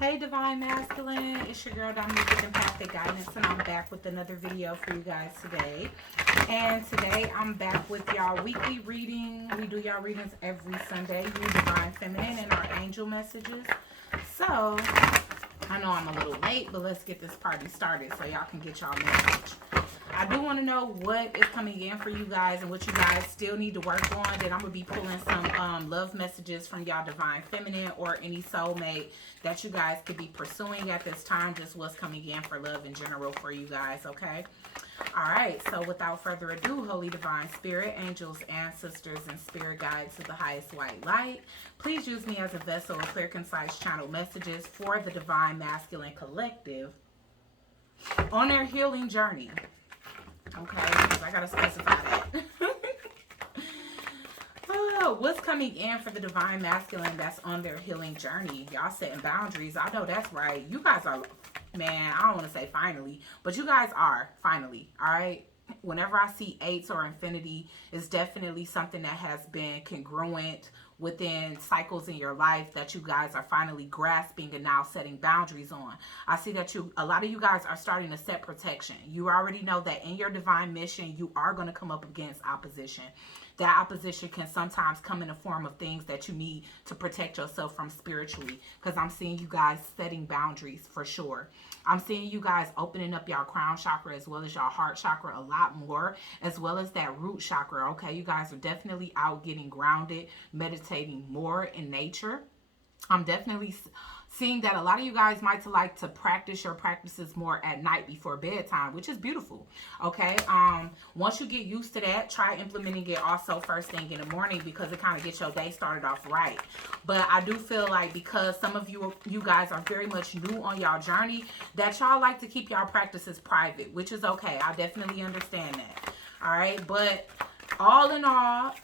Hey Divine Masculine, it's your girl Dominique with Empathic Guidance, and I'm back with another video for you guys today. And today I'm back with y'all weekly reading. We do y'all readings every Sunday, you Divine Feminine and our angel messages. So, I know I'm a little late, but let's get this party started so y'all can get y'all message. I do want to know what is coming in for you guys and what you guys still need to work on. Then I'm going to be pulling some love messages from y'all Divine Feminine or any soulmate that you guys could be pursuing at this time. Just what's coming in for love in general for you guys, okay? All right, so without further ado, Holy Divine Spirit, angels, ancestors, and spirit guides of the highest white light, please use me as a vessel of clear, concise channel messages for the Divine Masculine Collective on their healing journey. Okay, because I gotta specify that. Oh, what's coming in for the Divine Masculine that's on their healing journey? Y'all setting boundaries. I know that's right. You guys are, man, I don't want to say finally, but you guys are finally, all right? Whenever I see eights or infinity, it's definitely something that has been congruent within cycles in your life that you guys are finally grasping and now setting boundaries on. I see that a lot of you guys are starting to set protection. You already know that in your divine mission, you are going to come up against opposition. That opposition can sometimes come in the form of things that you need to protect yourself from spiritually, because I'm seeing you guys setting boundaries for sure. I'm seeing you guys opening up y'all crown chakra as well as y'all heart chakra a lot more, as well as that root chakra, okay? You guys are definitely out getting grounded, meditating more in nature. I'm definitely seeing that a lot of you guys might like to practice your practices more at night before bedtime, which is beautiful. Okay. Once you get used to that, try implementing it also first thing in the morning, because it kind of gets your day started off right. But I do feel like because some of you guys are very much new on y'all journey, that y'all like to keep y'all practices private, which is okay. I definitely understand that. All right. But all in all,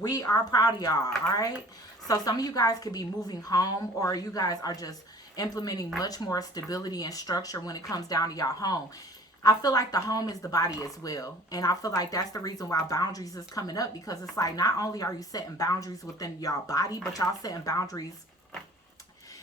we are proud of y'all. All right. So some of you guys could be moving home, or you guys are just implementing much more stability and structure when it comes down to your home. I feel like the home is the body as well. And I feel like that's the reason why boundaries is coming up, because it's like not only are you setting boundaries within your body, but y'all setting boundaries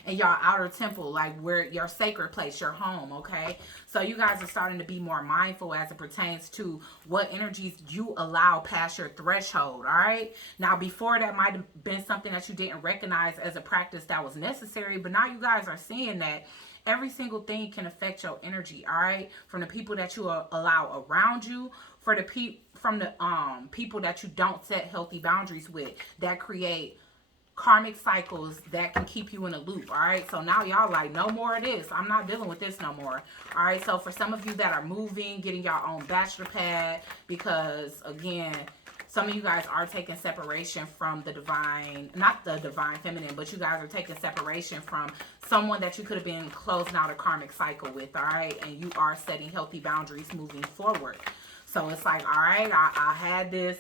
in your outer temple, like where your sacred place, your home, okay? So you guys are starting to be more mindful as it pertains to what energies you allow past your threshold, all right? Now, before that might have been something that you didn't recognize as a practice that was necessary, but now you guys are seeing that every single thing can affect your energy, all right? From the people that you allow around you, from the people that you don't set healthy boundaries with, that create karmic cycles that can keep you in a loop. All right, so now y'all like, no more of this. I'm not dealing with this no more. All right, so for some of you that are moving, getting your own bachelor pad, because again, some of you guys are taking separation from the divine, not the divine feminine, but you guys are taking separation from someone that you could have been closing out a karmic cycle with. All right, and you are setting healthy boundaries moving forward. So it's like, all right, I had this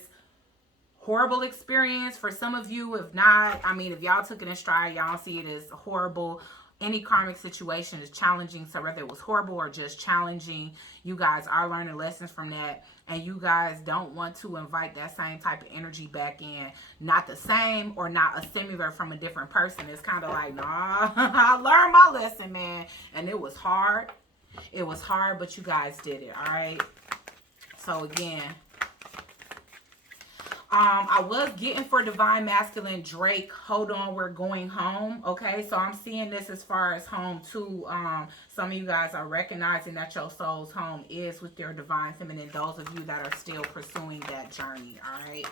horrible experience. For some of you, if not, I mean, if y'all took it in stride, y'all see it as horrible. Any karmic situation is challenging, so whether it was horrible or just challenging, you guys are learning lessons from that, and you guys don't want to invite that same type of energy back in. Not the same or not a similar from a different person. It's kind of like, nah, I learned my lesson, man, and it was hard. It was hard, but you guys did it, all right? So again, I was getting for Divine Masculine Drake, hold on, we're going home. Okay, so I'm seeing this as far as home too. Some of you guys are recognizing that your soul's home is with your Divine Feminine. Those of you that are still pursuing that journey, all right?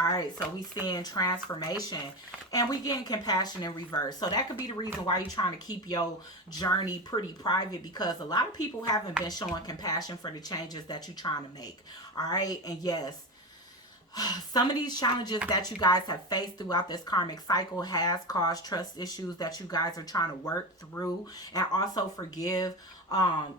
All right, so we seeing transformation, and we getting compassion in reverse. So that could be the reason why you're trying to keep your journey pretty private, because a lot of people haven't been showing compassion for the changes that you're trying to make. All right, and yes, some of these challenges that you guys have faced throughout this karmic cycle has caused trust issues that you guys are trying to work through, and also forgive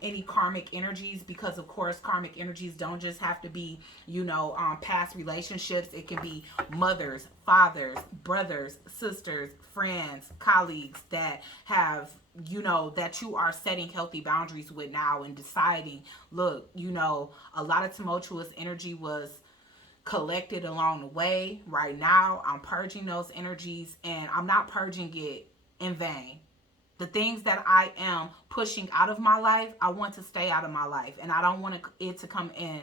any karmic energies, because of course karmic energies don't just have to be, you know, past relationships. It can be mothers, fathers, brothers, sisters, friends, colleagues that have, you know, that you are setting healthy boundaries with now and deciding, look, you know, a lot of tumultuous energy was collected along the way. Right now, I'm purging those energies, and I'm not purging it in vain. The things that I am pushing out of my life, I want to stay out of my life. And I don't want it to come in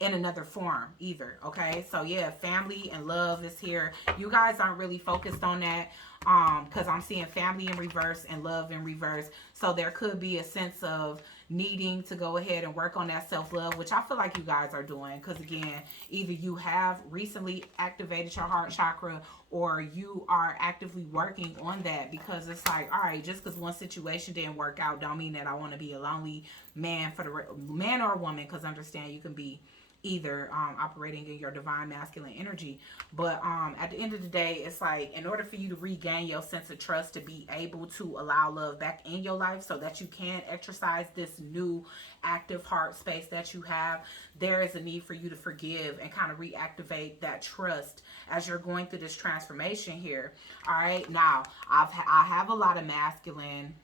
another form either. Okay, so yeah, family and love is here. You guys aren't really focused on that, because I'm seeing family in reverse and love in reverse. So there could be a sense of needing to go ahead and work on that self-love, which I feel like you guys are doing, because again, either you have recently activated your heart chakra, or you are actively working on that, because it's like, all right, just because one situation didn't work out don't mean that I want to be a lonely man for the man or woman, because understand you can be either operating in your divine masculine energy. But at the end of the day, it's like, in order for you to regain your sense of trust, to be able to allow love back in your life so that you can exercise this new active heart space that you have, there is a need for you to forgive and kind of reactivate that trust as you're going through this transformation here. All right, now I have a lot of masculine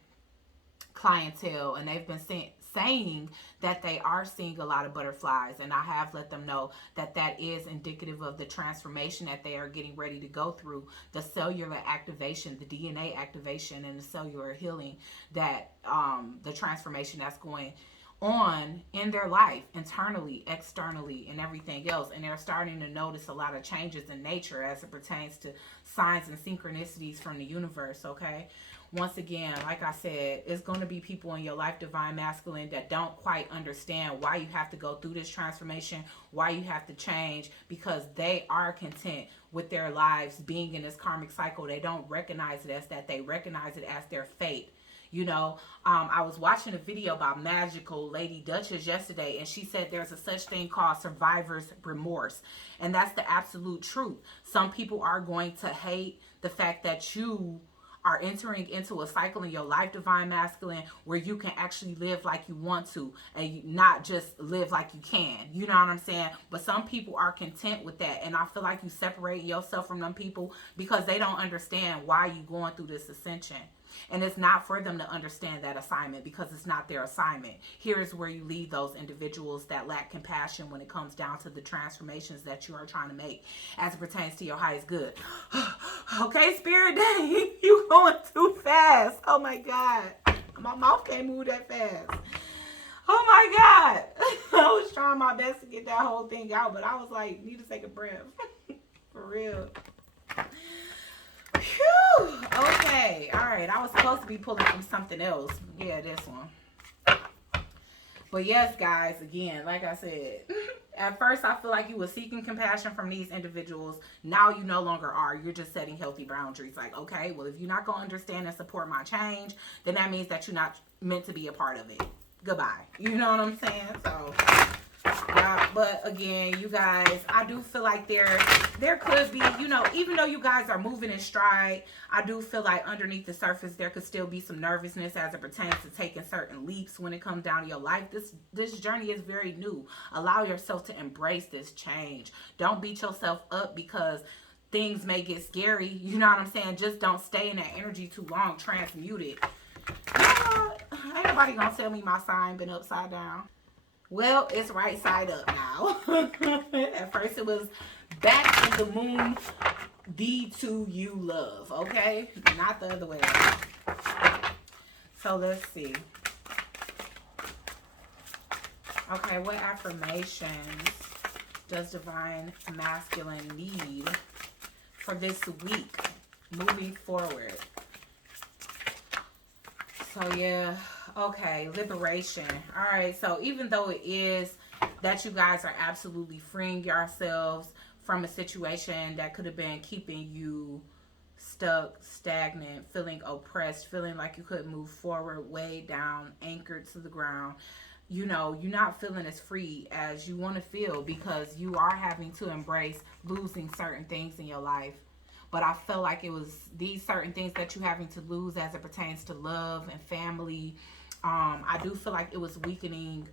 clientele, and they've been saying that they are seeing a lot of butterflies, and I have let them know that that is indicative of the transformation that they are getting ready to go through, the cellular activation, the DNA activation, and the cellular healing, that the transformation that's going on in their life, internally, externally, and everything else. And they're starting to notice a lot of changes in nature as it pertains to signs and synchronicities from the universe. Okay, once again, like I said, it's going to be people in your life, divine masculine, that don't quite understand why you have to go through this transformation, why you have to change, because they are content with their lives being in this karmic cycle. They don't recognize it as that. They recognize it as their fate. You know, I was watching a video about magical Lady Duchess yesterday, and she said there's a such thing called survivor's remorse. And that's the absolute truth. Some people are going to hate the fact that you are entering into a cycle in your life, divine masculine, where you can actually live like you want to, and not just live like you can. You know what I'm saying? But some people are content with that, and I feel like you separate yourself from them people because they don't understand why you going through this ascension. And it's not for them to understand that assignment, because it's not their assignment. Here's where you leave those individuals that lack compassion when it comes down to the transformations that you are trying to make as it pertains to your highest good. Okay, Spirit Day, you going too fast. Oh my God. My mouth can't move that fast. Oh my God. I was trying my best to get that whole thing out, but I was like, need to take a breath. For real. Whew. Okay, all right. I was supposed to be pulling from something else. Yeah, this one. But yes, guys, again, like I said, at first I feel like you were seeking compassion from these individuals. Now you no longer are. You're just setting healthy boundaries. Like, okay, well, if you're not going to understand and support my change, then that means that you're not meant to be a part of it. Goodbye. You know what I'm saying? So, but again, you guys, I do feel like there could be, you know, even though you guys are moving in stride, I do feel like underneath the surface there could still be some nervousness as it pertains to taking certain leaps when it comes down to your life. This journey is very new. Allow yourself to embrace this change. Don't beat yourself up because things may get scary. You know what I'm saying? Just don't stay in that energy too long. Transmute it. Ain't nobody gonna tell me my sign been upside down. Well, it's right side up now. At first it was back in the moon, D2 you love, okay? Not the other way around. So let's see. Okay, what affirmations does divine masculine need for this week moving forward? So yeah, okay, liberation. All right, so even though it is that you guys are absolutely freeing yourselves from a situation that could have been keeping you stuck, stagnant, feeling oppressed, feeling like you couldn't move forward, weighed down, anchored to the ground, you know, you're not feeling as free as you want to feel because you are having to embrace losing certain things in your life. But I felt like it was these certain things that you're having to lose as it pertains to love and family. I do feel like it was weakening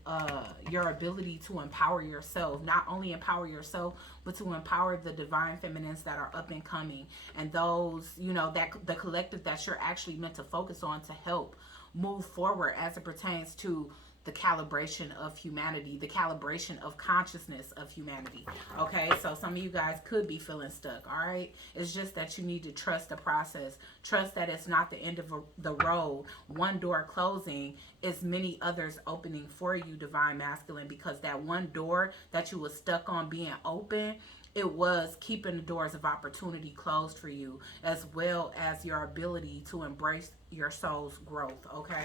your ability to empower yourself. Not only empower yourself, but to empower the divine feminines that are up and coming. And those, you know, that the collective that you're actually meant to focus on to help move forward as it pertains to the calibration of humanity, the calibration of consciousness of humanity. Okay, so some of you guys could be feeling stuck. All right, it's just that you need to trust the process. Trust that it's not the end of the road. One door closing is many others opening for you, divine masculine, because that one door that you was stuck on being open, it was keeping the doors of opportunity closed for you, as well as your ability to embrace your soul's growth. Okay,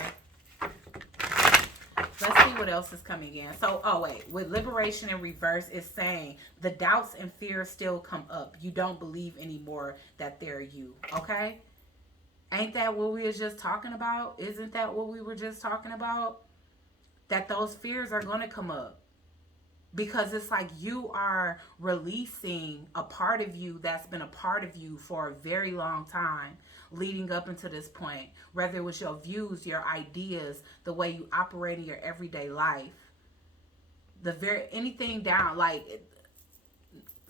let's see what else is coming in. So, oh wait, with liberation in reverse, it's saying the doubts and fears still come up. You don't believe anymore that they're you. Okay, ain't that what we were just talking about? Isn't that what we were just talking about? That those fears are going to come up. Because it's like you are releasing a part of you that's been a part of you for a very long time leading up into this point. Whether it was your views, your ideas, the way you operate in your everyday life. Anything down, like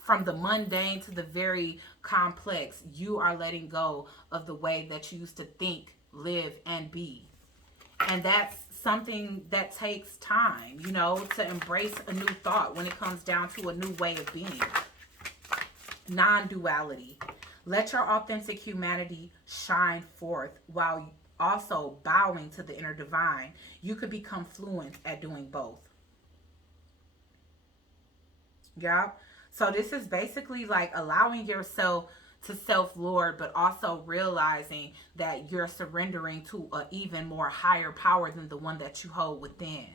from the mundane to the very complex, you are letting go of the way that you used to think, live, and be. And that's something that takes time, to embrace a new thought when it comes down to a new way of being. Non-duality. Let your authentic humanity shine forth while also bowing to the inner divine. You could become fluent at doing both. Yeah. So this is basically like allowing yourself to self-lord, but also realizing that you're surrendering to an even more higher power than the one that you hold within.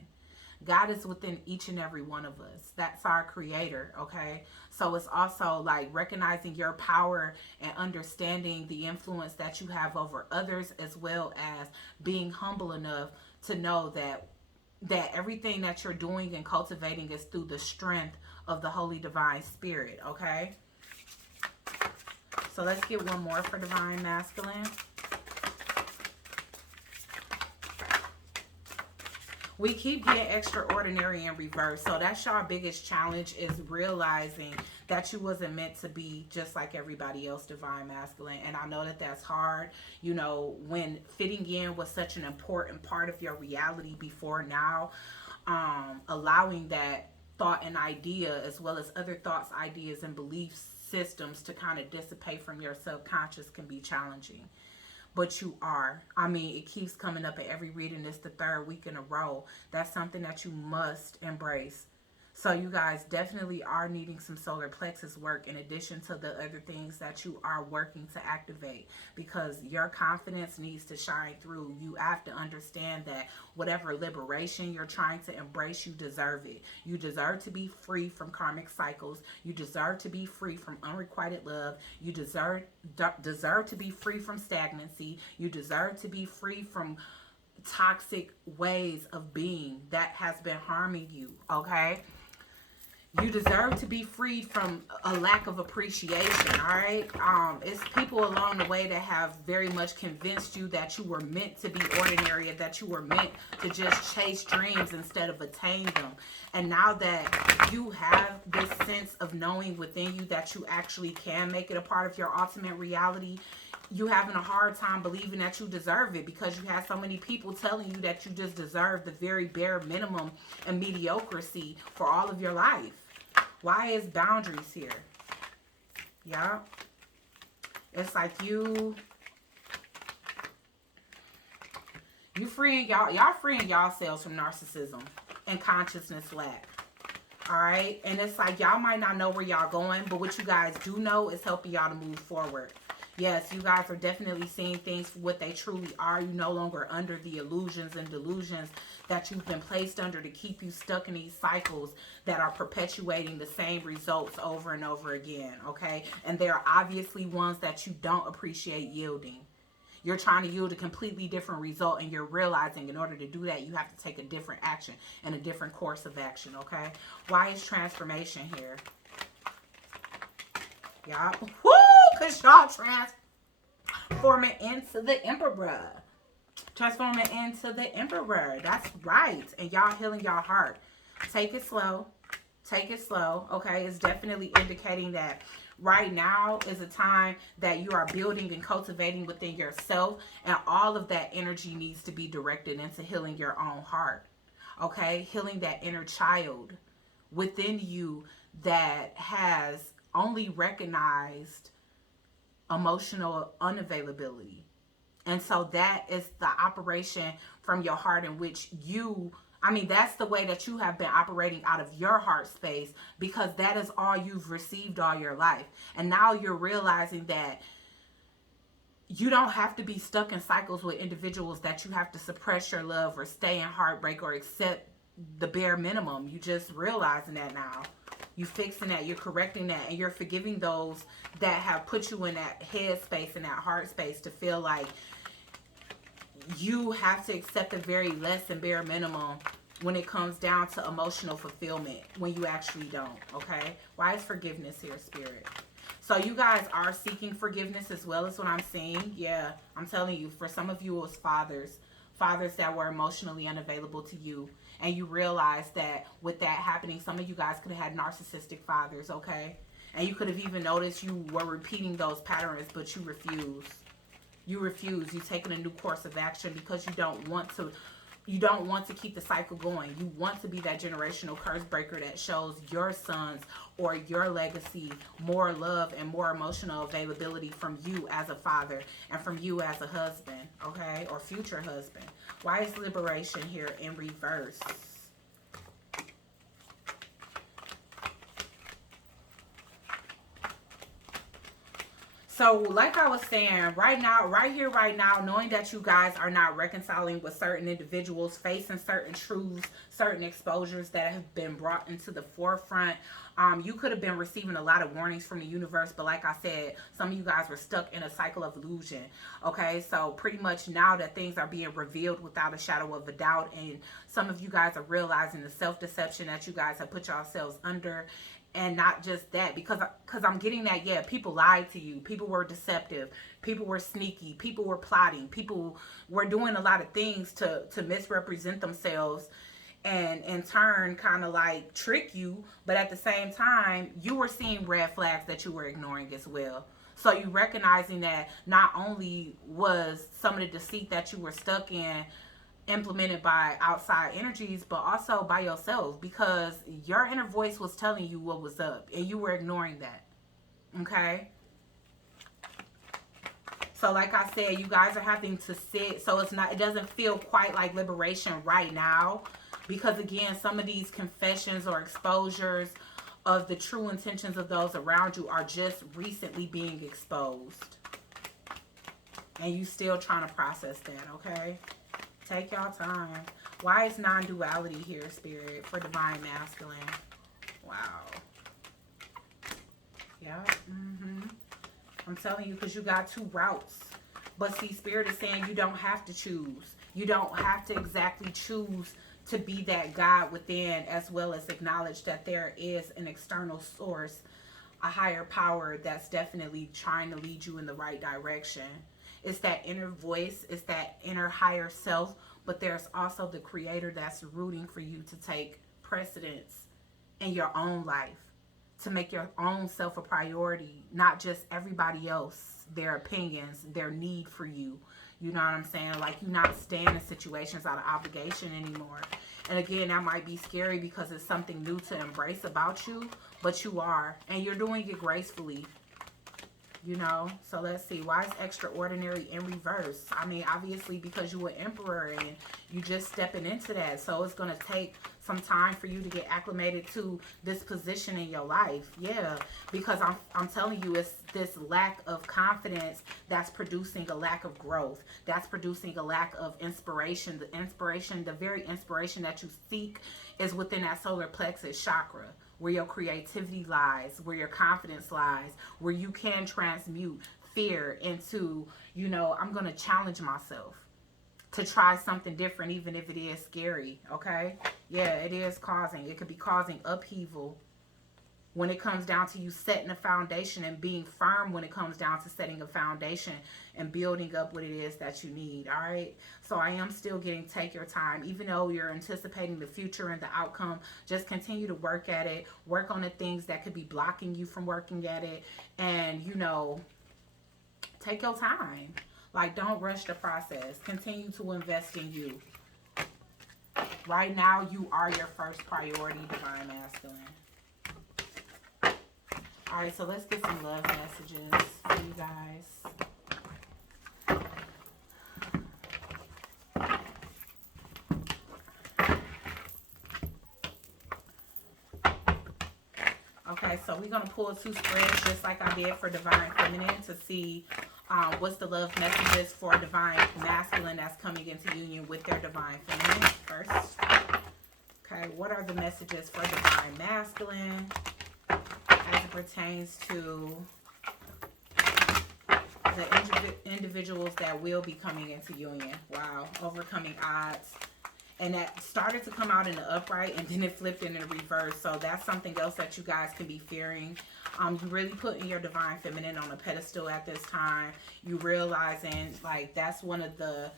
God is within each and every one of us. That's our creator, okay? So it's also like recognizing your power and understanding the influence that you have over others, as well as being humble enough to know that everything that you're doing and cultivating is through the strength of the Holy Divine Spirit, okay? So let's get one more for divine masculine. We keep getting extraordinary in reverse. So that's your biggest challenge, is realizing that you wasn't meant to be just like everybody else, divine masculine. And I know that that's hard, when fitting in was such an important part of your reality before now. Allowing that thought and idea, as well as other thoughts, ideas, and beliefs systems to kind of dissipate from your subconscious can be challenging. But you are. It keeps coming up at every reading. It's the third week in a row. That's something that you must embrace. So you guys definitely are needing some solar plexus work in addition to the other things that you are working to activate, because your confidence needs to shine through. You have to understand that whatever liberation you're trying to embrace, you deserve it. You deserve to be free from karmic cycles. You deserve to be free from unrequited love. You deserve to be free from stagnancy. You deserve to be free from toxic ways of being that has been harming you, okay? You deserve to be freed from a lack of appreciation, all right? It's people along the way that have very much convinced you that you were meant to be ordinary, and that you were meant to just chase dreams instead of attain them. And now that you have this sense of knowing within you that you actually can make it a part of your ultimate reality, you having a hard time believing that you deserve it, because you have so many people telling you that you just deserve the very bare minimum and mediocrity for all of your life. Why is boundaries here? Yeah. It's like you freeing y'all freeing yourselves from narcissism and consciousness lack. All right. And it's like y'all might not know where y'all going, but what you guys do know is helping y'all to move forward. Yes, you guys are definitely seeing things for what they truly are. You're no longer under the illusions and delusions that you've been placed under to keep you stuck in these cycles that are perpetuating the same results over and over again, okay? And there are obviously ones that you don't appreciate yielding. You're trying to yield a completely different result, and you're realizing in order to do that, you have to take a different action and a different course of action, okay? Why is transformation here? Y'all, woo, because y'all transforming into the emperor. Transforming into the emperor. That's right. And y'all healing y'all heart. Take it slow. Take it slow. Okay. It's definitely indicating that right now is a time that you are building and cultivating within yourself. And all of that energy needs to be directed into healing your own heart. Okay, healing that inner child within you that has only recognized emotional unavailability. And so that is the operation from your heart in which you, I mean, that's the way that you have been operating out of your heart space, because that is all you've received all your life. And now you're realizing that you don't have to be stuck in cycles with individuals that you have to suppress your love or stay in heartbreak or accept the bare minimum. You just realizing that now. You fixing that, you're correcting that, and you're forgiving those that have put you in that head space and that heart space to feel like you have to accept the very less and bare minimum when it comes down to emotional fulfillment, when you actually don't. Okay, why is forgiveness here, Spirit? So you guys are seeking forgiveness as well, as what I'm seeing. Yeah, I'm telling you, for some of you it was fathers that were emotionally unavailable to you, and you realize that with that happening, some of you guys could have had narcissistic fathers. Okay, and you could have even noticed you were repeating those patterns, but you refuse. You've taken a new course of action because you don't want to keep the cycle going. You want to be that generational curse breaker that shows your sons or your legacy more love and more emotional availability from you as a father and from you as a husband, okay, or future husband. Why is liberation here in reverse? So, like I was saying, right now, right here, right now, knowing that you guys are not reconciling with certain individuals, facing certain truths, certain exposures that have been brought into the forefront, you could have been receiving a lot of warnings from the universe, but like I said, some of you guys were stuck in a cycle of illusion. Okay, so pretty much now that things are being revealed without a shadow of a doubt, and some of you guys are realizing the self-deception that you guys have put yourselves under. And not just that, because I'm getting that, yeah, people lied to you, people were deceptive, people were sneaky, people were plotting, people were doing a lot of things to misrepresent themselves and in turn kind of like trick you. But at the same time, you were seeing red flags that you were ignoring as well. So you recognizing that not only was some of the deceit that you were stuck in implemented by outside energies, but also by yourself, because your inner voice was telling you what was up and you were ignoring that. Okay, so like I said, you guys are having to sit, so it doesn't feel quite like liberation right now, because again, some of these confessions or exposures of the true intentions of those around you are just recently being exposed, and you still trying to process that. Okay, take y'all time. Why is non-duality here, Spirit, for divine masculine? Wow. Yeah. I'm telling you, because you got two routes. But see, Spirit is saying you don't have to choose. You don't have to exactly choose to be that God within, as well as acknowledge that there is an external source, a higher power that's definitely trying to lead you in the right direction. It's that inner voice, it's that inner higher self, but there's also the creator that's rooting for you to take precedence in your own life, to make your own self a priority, not just everybody else, their opinions, their need for you. You know what I'm saying? Like, you're not staying in situations out of obligation anymore. And again, that might be scary because it's something new to embrace about you, but you are, and you're doing it gracefully. You know, so let's see, why is extraordinary in reverse? I mean, obviously because you were emperor and you just stepping into that, so it's going to take some time for you to get acclimated to this position in your life. Yeah, because I'm telling you, it's this lack of confidence that's producing a lack of growth, that's producing a lack of inspiration. The very inspiration that you seek is within that solar plexus chakra, where your creativity lies, where your confidence lies, where you can transmute fear into, you know, I'm going to challenge myself to try something different, even if it is scary. Okay, yeah, it could be causing upheaval when it comes down to you setting a foundation and being firm when it comes down to setting a foundation and building up what it is that you need. All right, so I am still getting take your time, even though you're anticipating the future and the outcome. Just continue to work at it, work on the things that could be blocking you from working at it, and you know, take your time. Like, don't rush the process. Continue to invest in you. Right now, you are your first priority, divine masculine. All right, so let's get some love messages for you guys. Okay, so we're going to pull 2 spreads just like I did for Divine Feminine to see what's the love messages for Divine Masculine that's coming into union with their Divine Feminine first. Okay, what are the messages for Divine Masculine as it pertains to the individuals that will be coming into union? Wow, overcoming odds. And that started to come out in the upright and then it flipped in the reverse. So that's something else that you guys can be fearing. You really putting your divine feminine on a pedestal at this time. You realizing like that's one of the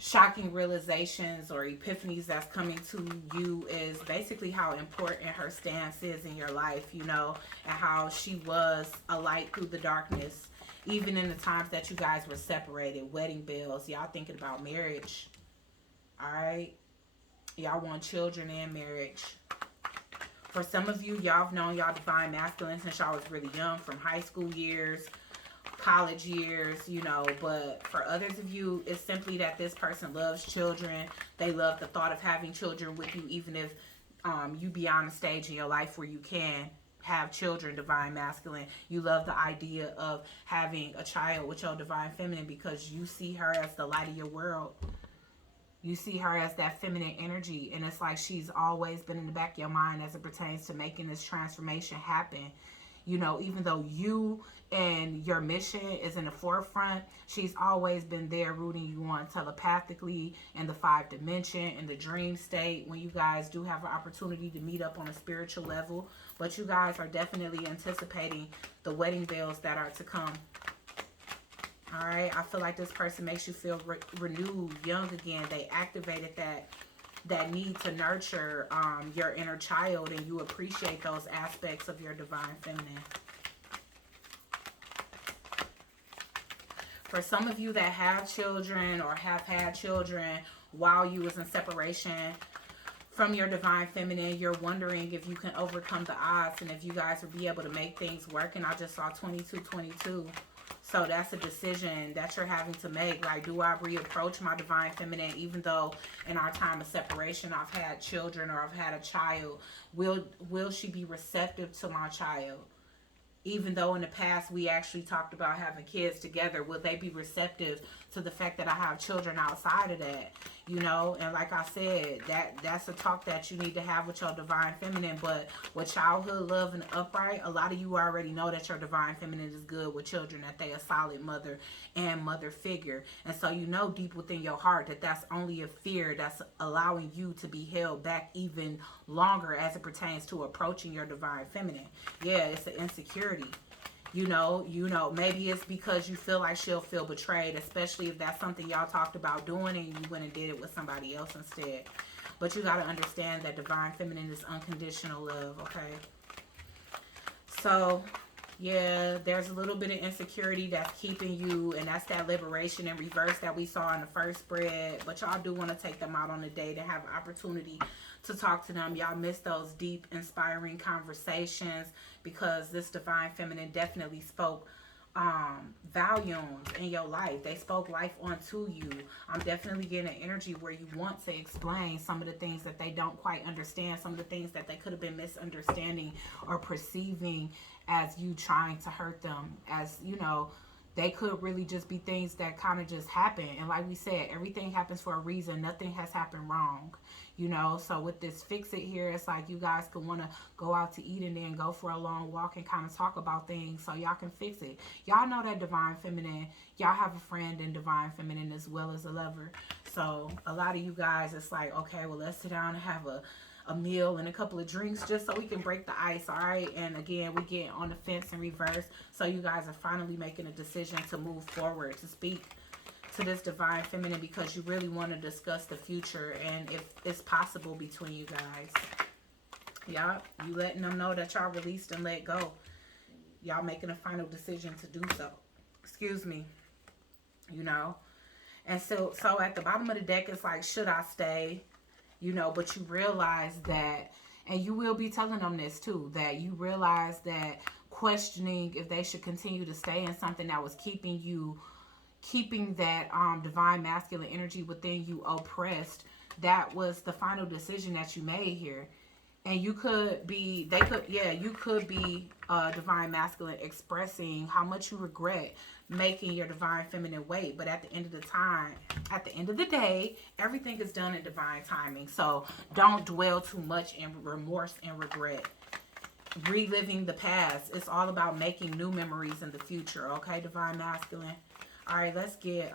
shocking realizations or epiphanies that's coming to you is basically how important her stance is in your life, you know, and how she was a light through the darkness. Even in the times that you guys were separated, wedding bells, y'all thinking about marriage. Alright, y'all want children and marriage. For some of you, y'all have known y'all divine masculine since y'all was really young, from high school years, college years, you know. But for others of you, it's simply that this person loves children. They love the thought of having children with you, even if you be on a stage in your life where you can have children, divine masculine. You love the idea of having a child with your divine feminine because you see her as the light of your world. You see her as that feminine energy, and it's like she's always been in the back of your mind as it pertains to making this transformation happen. You know, even though you and your mission is in the forefront, she's always been there rooting you on telepathically in the 5th dimension, in the dream state, when you guys do have an opportunity to meet up on a spiritual level. But you guys are definitely anticipating the wedding bells that are to come. All right, I feel like this person makes you feel renewed, young again. They activated that need to nurture your inner child, and you appreciate those aspects of your divine feminine. For some of you that have children or have had children while you was in separation from your divine feminine, you're wondering if you can overcome the odds and if you guys will be able to make things work. And I just saw 2222. So that's a decision that you're having to make. Like, do I reapproach my divine feminine even though in our time of separation I've had children or I've had a child? Will she be receptive to my child? Even though in the past we actually talked about having kids together, will they be receptive to the fact that I have children outside of that? You know, and like I said, that's a talk that you need to have with your divine feminine. But with childhood love and upright, a lot of you already know that your divine feminine is good with children, that they a solid mother and mother figure. And so you know deep within your heart that that's only a fear that's allowing you to be held back even longer as it pertains to approaching your divine feminine. Yeah, it's an insecurity. You know, maybe it's because you feel like she'll feel betrayed, especially if that's something y'all talked about doing and you went and did it with somebody else instead. But you got to understand that divine feminine is unconditional love, okay? So, yeah, there's a little bit of insecurity that's keeping you, and that's that liberation in reverse that we saw in the first spread. But y'all do want to take them out on a date and have an opportunity to talk to them. Y'all miss those deep, inspiring conversations because this divine feminine definitely spoke volumes in your life. They spoke life onto you. I'm definitely getting an energy where you want to explain some of the things that they don't quite understand, some of the things that they could have been misunderstanding or perceiving as you trying to hurt them. As you know, they could really just be things that kind of just happen. And like we said, everything happens for a reason. Nothing has happened wrong. You know, so with this fix it here, it's like you guys could want to go out to eat and then go for a long walk and kind of talk about things so y'all can fix it. Y'all know that divine feminine, y'all have a friend in divine feminine as well as a lover. So a lot of you guys, it's like, okay, well, let's sit down and have a meal and a couple of drinks just so we can break the ice, all right? And again, we get on the fence in reverse. So you guys are finally making a decision to move forward, to speak to this divine feminine because you really want to discuss the future and if it's possible between you guys. Y'all, you letting them know that y'all released and let go. Y'all making a final decision to do so. Excuse me. You know. And so at the bottom of the deck, it's like, should I stay? you know, but you realize that, and you will be telling them this too, that you realize that questioning if they should continue to stay in something that was keeping that divine masculine energy within you oppressed, that was the final decision that you made here. And you could be, they could, yeah, you could be divine masculine expressing how much you regret making your divine feminine wait. But at the end of the time, at the end of the day, everything is done in divine timing. So don't dwell too much in remorse and regret. Reliving the past. It's all about making new memories in the future. Okay, divine masculine. All right, let's get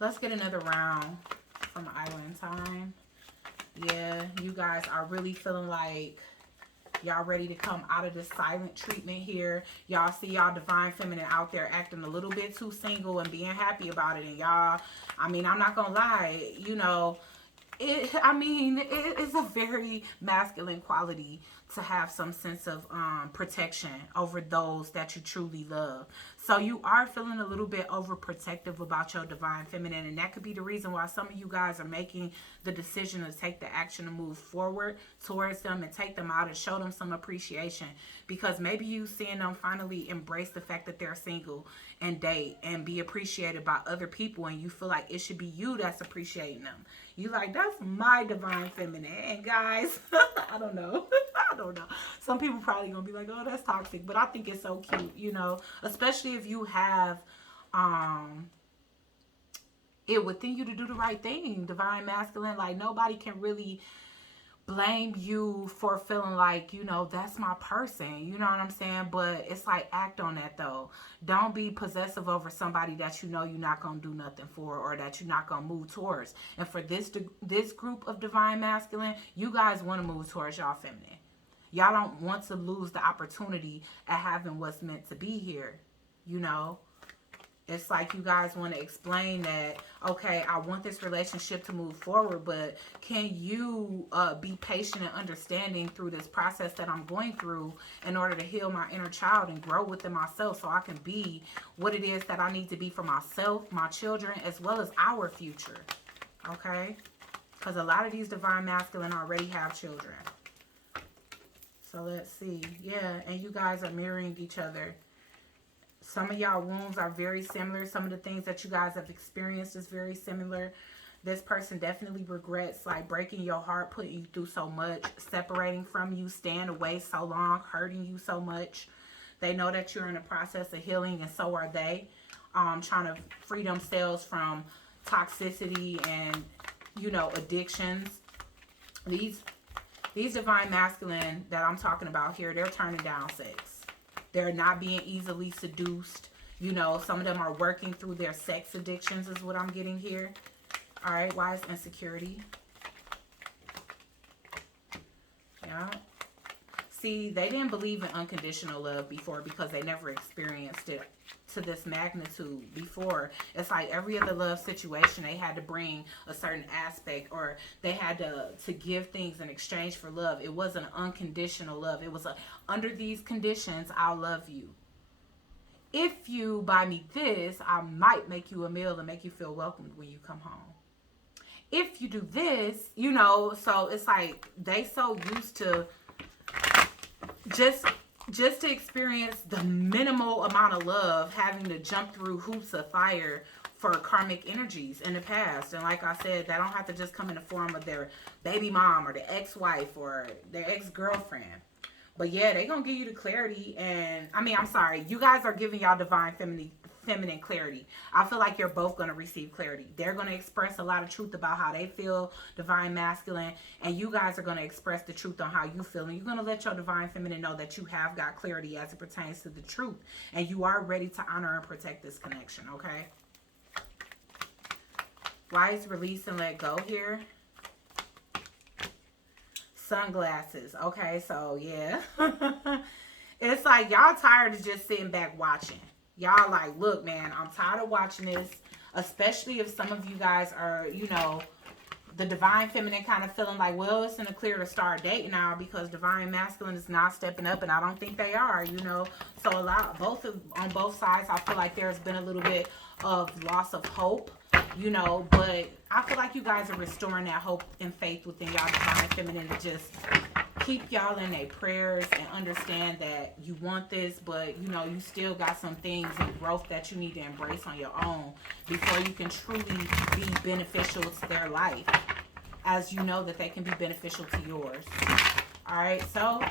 another round from Island Time. Yeah, you guys are really feeling like y'all ready to come out of this silent treatment here. Y'all see y'all divine feminine out there acting a little bit too single and being happy about it. And y'all, I mean, I'm not gonna lie, you know, it is a very masculine quality to have some sense of protection over those that you truly love. So you are feeling a little bit overprotective about your divine feminine, and that could be the reason why some of you guys are making the decision to take the action to move forward towards them and take them out and show them some appreciation, because maybe you seeing them finally embrace the fact that they're single and date and be appreciated by other people, and you feel like it should be you that's appreciating them. You like, that's my divine feminine. And guys, I don't know. I don't know. Some people probably gonna be like, oh, that's toxic. But I think it's so cute, you know, especially if you have it within you to do the right thing. Divine masculine, like nobody can really blame you for feeling like, you know, that's my person, you know what I'm saying? But it's like, act on that though. Don't be possessive over somebody that you know you're not gonna do nothing for, or that you're not gonna move towards. And for this group of divine masculine, you guys want to move towards y'all feminine. Y'all don't want to lose the opportunity at having what's meant to be here, you know? It's like you guys want to explain that, okay, I want this relationship to move forward, but can you be patient and understanding through this process that I'm going through in order to heal my inner child and grow within myself so I can be what it is that I need to be for myself, my children, as well as our future, okay? Because a lot of these divine masculine already have children. So let's see. Yeah, and you guys are mirroring each other. Some of y'all wounds are very similar. Some of the things that you guys have experienced is very similar. This person definitely regrets like breaking your heart, putting you through so much, separating from you, staying away so long, hurting you so much. They know that you're in the process of healing, and so are they. Trying to free themselves from toxicity and, you know, addictions. These divine masculine that I'm talking about here, they're turning down sex. They're not being easily seduced. You know, some of them are working through their sex addictions is what I'm getting here. All right, why is insecurity? Yeah. See, they didn't believe in unconditional love before because they never experienced it to this magnitude before. It's like every other love situation, they had to bring a certain aspect, or they had to give things in exchange for love. It wasn't unconditional love. It was under these conditions, I'll love you. If you buy me this, I might make you a meal and make you feel welcomed when you come home. If you do this, you know, so it's like they so used to just to experience the minimal amount of love, having to jump through hoops of fire for karmic energies in the past. And like I said, that don't have to just come in the form of their baby mom or the ex-wife or their ex-girlfriend. But yeah, they're going to give you the clarity. And I mean, I'm sorry, you guys are giving y'all divine feminine clarity. I feel like you're both going to receive clarity. They're going to express a lot of truth about how they feel, divine masculine, and you guys are going to express the truth on how you feel. And you're going to let your divine feminine know that you have got clarity as it pertains to the truth, and you are ready to honor and protect this connection, okay? Why is release and let go here? Sunglasses. Okay, so yeah. It's like y'all tired of just sitting back watching. Y'all like, look, man, I'm tired of watching this, especially if some of you guys are, you know, the divine feminine kind of feeling like, well, it's in the clear to start dating now because divine masculine is not stepping up, and I don't think they are, you know. So a lot, on both sides, I feel like there's been a little bit of loss of hope you know, but I feel like you guys are restoring that hope and faith within y'all divine feminine to just keep y'all in their prayers and understand that you want this, but you know, you still got some things and growth that you need to embrace on your own before you can truly be beneficial to their life, as you know that they can be beneficial to yours. All right, so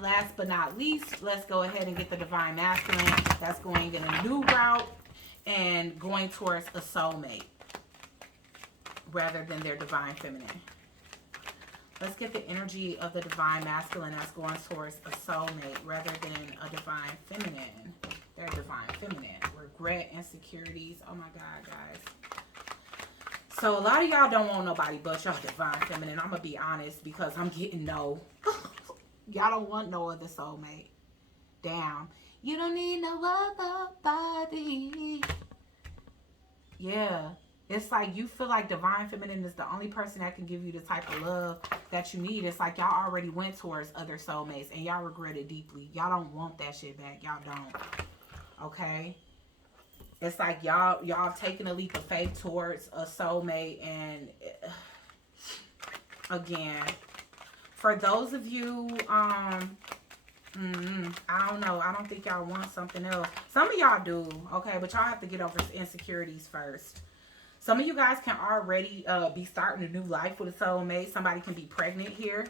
last but not least, let's go ahead and get the divine masculine that's going in a new route and going towards a soulmate rather than their divine feminine. Let's get the energy of the divine masculine that's going towards a soulmate rather than a divine feminine. Their divine feminine. Regret, insecurities. Oh my God, guys. So a lot of y'all don't want nobody but y'all divine feminine. I'm going to be honest because I'm getting no. Y'all don't want no other soulmate. Damn. You don't need no other body. Yeah. It's like you feel like divine feminine is the only person that can give you the type of love that you need. It's like y'all already went towards other soulmates and y'all regret it deeply. Y'all don't want that shit back. Y'all don't. Okay? It's like y'all taking a leap of faith towards a soulmate, and again, for those of you, I don't know. I don't think y'all want something else. Some of y'all do, okay? But y'all have to get over insecurities first. Some of you guys can already be starting a new life with a soulmate. Somebody can be pregnant here.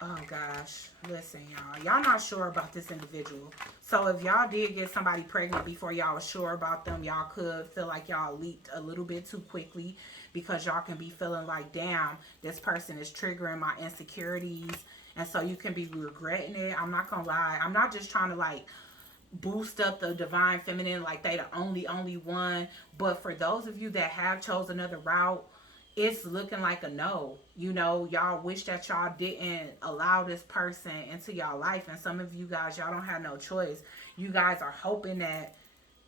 Oh, gosh. Listen, y'all. Y'all not sure about this individual. So if y'all did get somebody pregnant before y'all was sure about them, y'all could feel like y'all leaped a little bit too quickly because y'all can be feeling like, damn, this person is triggering my insecurities. And so you can be regretting it. I'm not going to lie. I'm not just trying to, like, boost up the divine feminine like they the only one. But for those of you that have chose another route, it's looking like a no. You know, y'all wish that y'all didn't allow this person into y'all life. And some of you guys, y'all don't have no choice. You guys are hoping that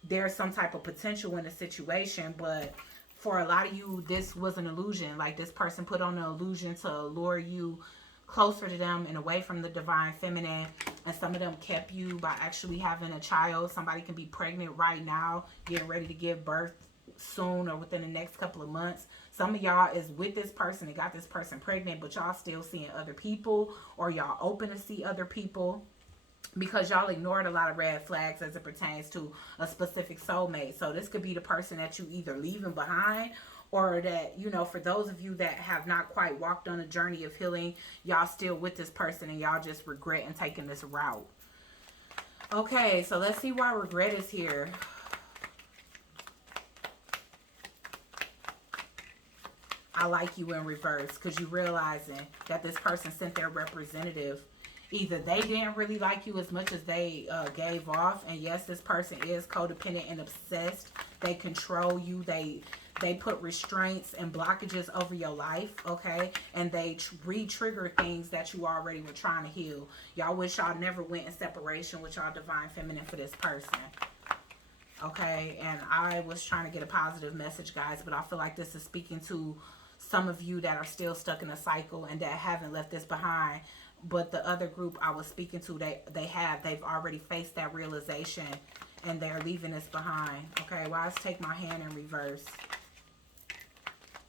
there's some type of potential in the situation. But for a lot of you, this was an illusion. Like this person put on an illusion to lure you closer to them and away from the divine feminine. And some of them kept you by actually having a child. Somebody can be pregnant right now, getting ready to give birth soon or within the next couple of months. Some of y'all is with this person and got this person pregnant, but y'all still seeing other people, or y'all open to see other people because y'all ignored a lot of red flags as it pertains to a specific soulmate. So this could be the person that you either leaving behind, or that, you know, for those of you that have not quite walked on a journey of healing, y'all still with this person and y'all just regretting taking this route. Okay, so let's see why regret is here. I like you in reverse because you realizing that this person sent their representative. Either they didn't really like you as much as they gave off. And yes, this person is codependent and obsessed. They control you. They put restraints and blockages over your life, okay? And they re-trigger things that you already were trying to heal. Y'all wish y'all never went in separation with y'all divine feminine for this person. Okay, and I was trying to get a positive message, guys, but I feel like this is speaking to some of you that are still stuck in a cycle and that haven't left this behind. But the other group I was speaking to, they've already faced that realization and they're leaving this behind. Okay, why take my hand in reverse?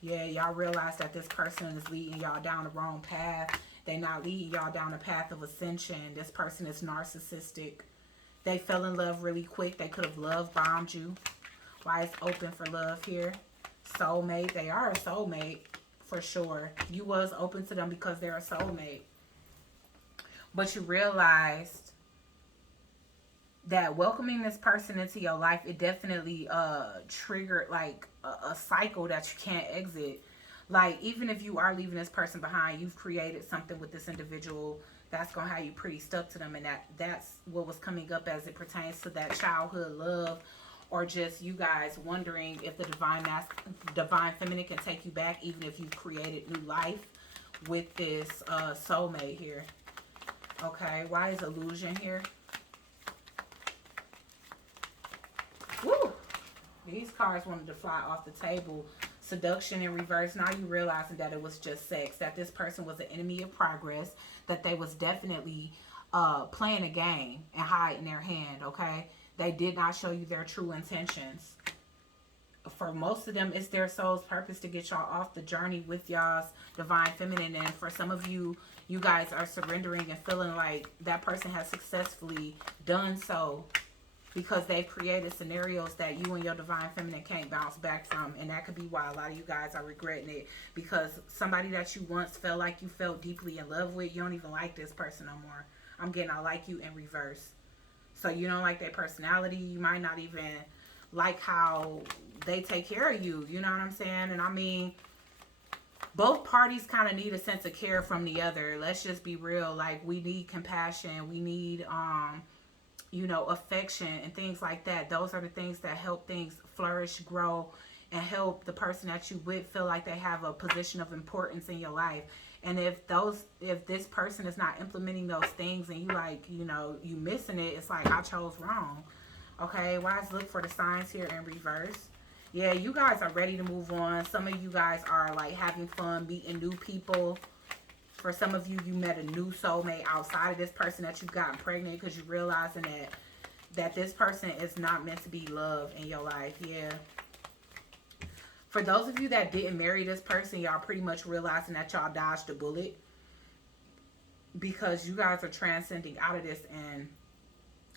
Yeah, y'all realize that this person is leading y'all down the wrong path. They're not leading y'all down the path of ascension. This person is narcissistic. They fell in love really quick. They could have love bombed you. Why it's open for love here? Soulmate. They are a soulmate for sure. You was open to them because they're a soulmate. But you realized that welcoming this person into your life, it definitely triggered like a cycle that you can't exit. Like, even if you are leaving this person behind, you've created something with this individual that's going to have you pretty stuck to them. And that's what was coming up as it pertains to that childhood love, or just you guys wondering if the divine feminine can take you back, even if you've created new life with this soulmate here. Okay, why is illusion here? Woo! These cards wanted to fly off the table. Seduction in reverse. Now you realizing that it was just sex. That this person was an enemy of progress. That they was definitely playing a game and hiding their hand, okay? They did not show you their true intentions. for most of them, it's their soul's purpose to get y'all off the journey with y'all's divine feminine. And for some of you, you guys are surrendering and feeling like that person has successfully done so because they've created scenarios that you and your divine feminine can't bounce back from. And that could be why a lot of you guys are regretting it, because somebody that you once felt like you felt deeply in love with, you don't even like this person no more. I'm getting I like you in reverse. So you don't like their personality. You might not even like how they take care of you. You know what I'm saying? And I mean, both parties kind of need a sense of care from the other. Let's just be real. Like, we need compassion. We need, affection and things like that. Those are the things that help things flourish, grow, and help the person that you with feel like they have a position of importance in your life. And if this person is not implementing those things and you missing it, it's like, I chose wrong. Okay, wise, look for the signs here in reverse. Yeah, you guys are ready to move on. Some of you guys are like having fun meeting new people. For some of you, you met a new soulmate outside of this person that you've gotten pregnant because you're realizing that this person is not meant to be loved in your life. Yeah. For those of you that didn't marry this person, y'all pretty much realizing that y'all dodged a bullet because you guys are transcending out of this and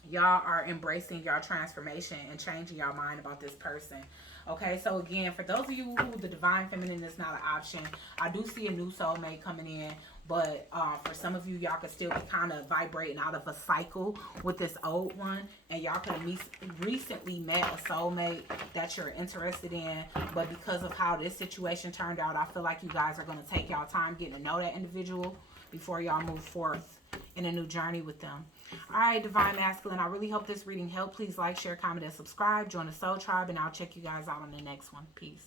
y'all are embracing your transformation and changing your mind about this person. Okay, so again, for those of you who the divine feminine is not an option, I do see a new soulmate coming in. But for some of you, y'all could still be kind of vibrating out of a cycle with this old one. And y'all could have recently met a soulmate that you're interested in. But because of how this situation turned out, I feel like you guys are going to take y'all time getting to know that individual before y'all move forth in a new journey with them. All right, Divine Masculine, I really hope this reading helped. Please like, share, comment, and subscribe. Join the Soul Tribe, and I'll check you guys out on the next one. Peace.